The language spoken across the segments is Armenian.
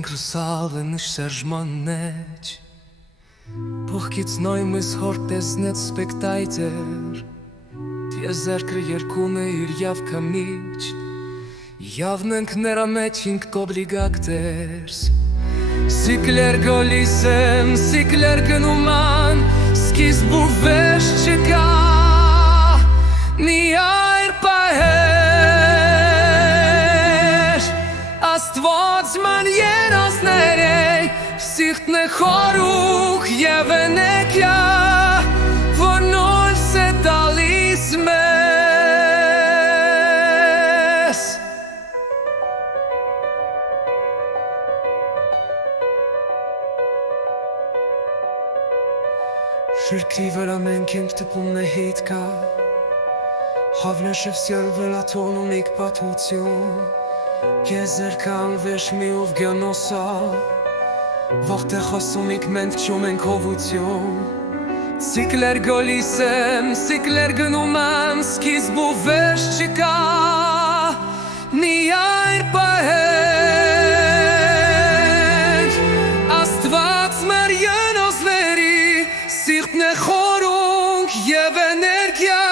Կյանքրսալն շարժման մեջ Փողքից նոյմս հորտեսնեց սպեկտայտեր Տիեզերքը երկում է իր явка միջ Явն ենք նրա մեջ ինք կոբլիգակտերս Սիկլեր գոլիս եմ, սիկլեր գնուման Սկիզբ ու վերջ չկա Մի այր պահեր Աստված ման երազներ է Սիրտն է խորուկ և էներգիա Որ նորս է տալիս մեզ Շրկի վրա մենք ենք տպում է հիտ կա Հավնաշև սյալ վելատոն ունիք պատմություն Կեզեր կան վեշ մի ով գյանոսա Վաղթ է խասունիք մենք չում ենք հովություն Սիկլեր գոլիս եմ, սիկլեր գնում եմ Սկիզբ ու վերջ չկա Մի այր պահեր Աստված մեր ենոսների Սիրտն է խորունք և էներգիա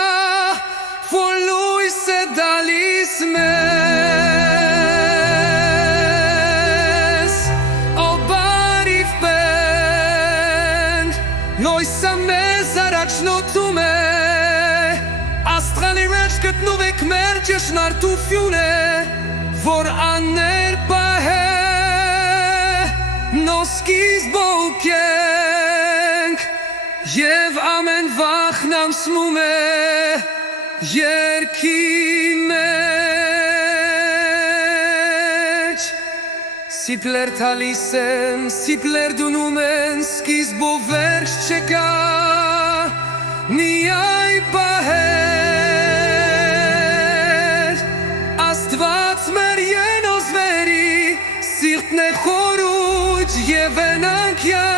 Որ լույս է դալիս մեզ Ո բարիվ պենք Նոյսը մեզ առաջնոտում է Աստղանի մեջ գտնուվեք մեր ճշնարտություն է Որ աներպահ է Նոսկիզբոք ենք Եվ ամեն վախն ամսնում է Երկի մեջ Սիպլեր թալիս եմ, սիպլեր դունում են Սկիզբ ու վերջ չկա Մի այր պահեր Աստված մեր ենոսների Սիրտն է խորուջ և էներգիա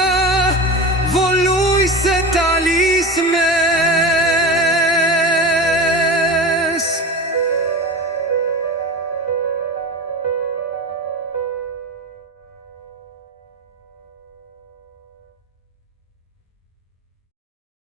Որ լույս է տալիս մեզ